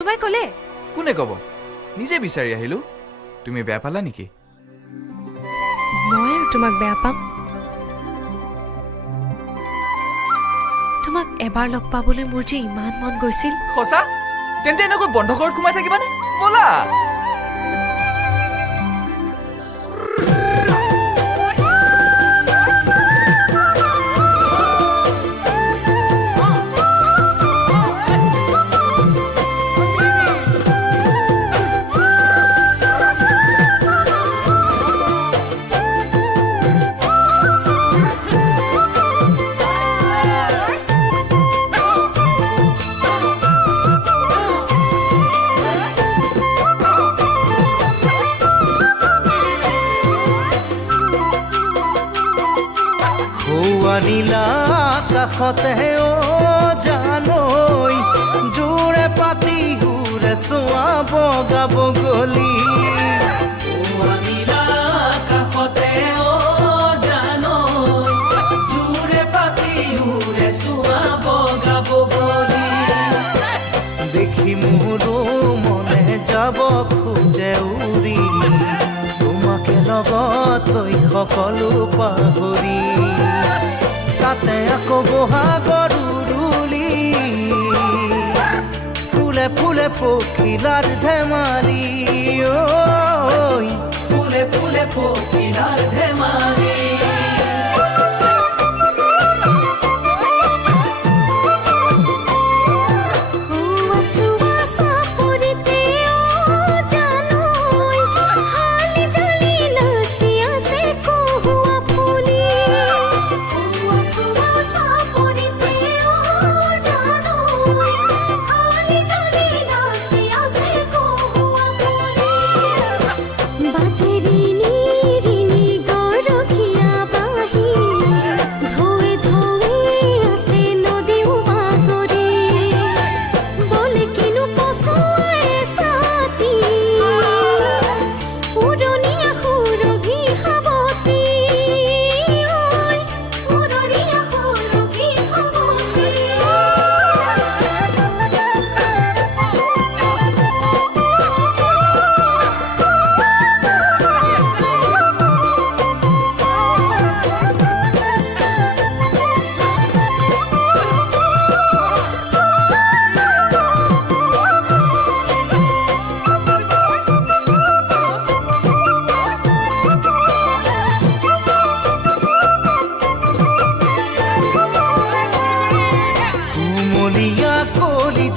তোমায় কলে কোনে কব নিজে বিচাৰি আহিলো তুমি বেয়া পালা নেকি মই তোমাক বেয়া পাম তোমাক এবাৰ লগ পাবলৈ মোৰ যে ইমান মন গৈছিল খসা তেন্তে এনেকৈ বন্ধ ঘৰত ঘুমাই থাকিবানে বলা নীলা কাষতে জানৈ জোৰে পাতি ঘূৰে চোৱা বগাব গলি নীলা কাষতে জানৈ জোৰে পাতি ঘূৰে চোৱা বগাব গলি দেখি মোৰো মনে যাব খোজে উৰি তোমাকে লগত লৈ সকলো পাহৰি তাতে আকৌ বহাগৰ উৰুলি ফুলে ফুলে পখিলাৰ ধেমালি ফুলে ফুলে পখিলাৰ ধেমালি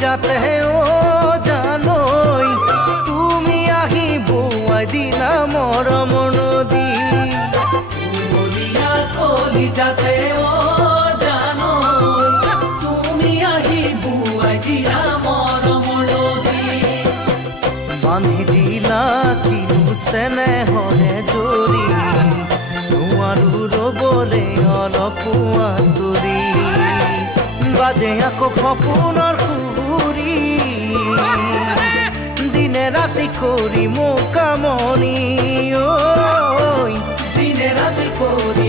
যাতে জানৈ তুমি আহি বৌৱাই দিলা মৰম নদী কলি যাতে জানৈ তুমি আহি বৌৱাই দিলা মৰম নদী বান্ধি দিলা কিনো চেনেহৰে জৰি নোৱাৰো ৰ'বলে অলপ আঁতৰি বাজে আকৌ সপোনৰ দিনে ৰাতি কৰি মো কামনি দিনে ৰাতি কৰি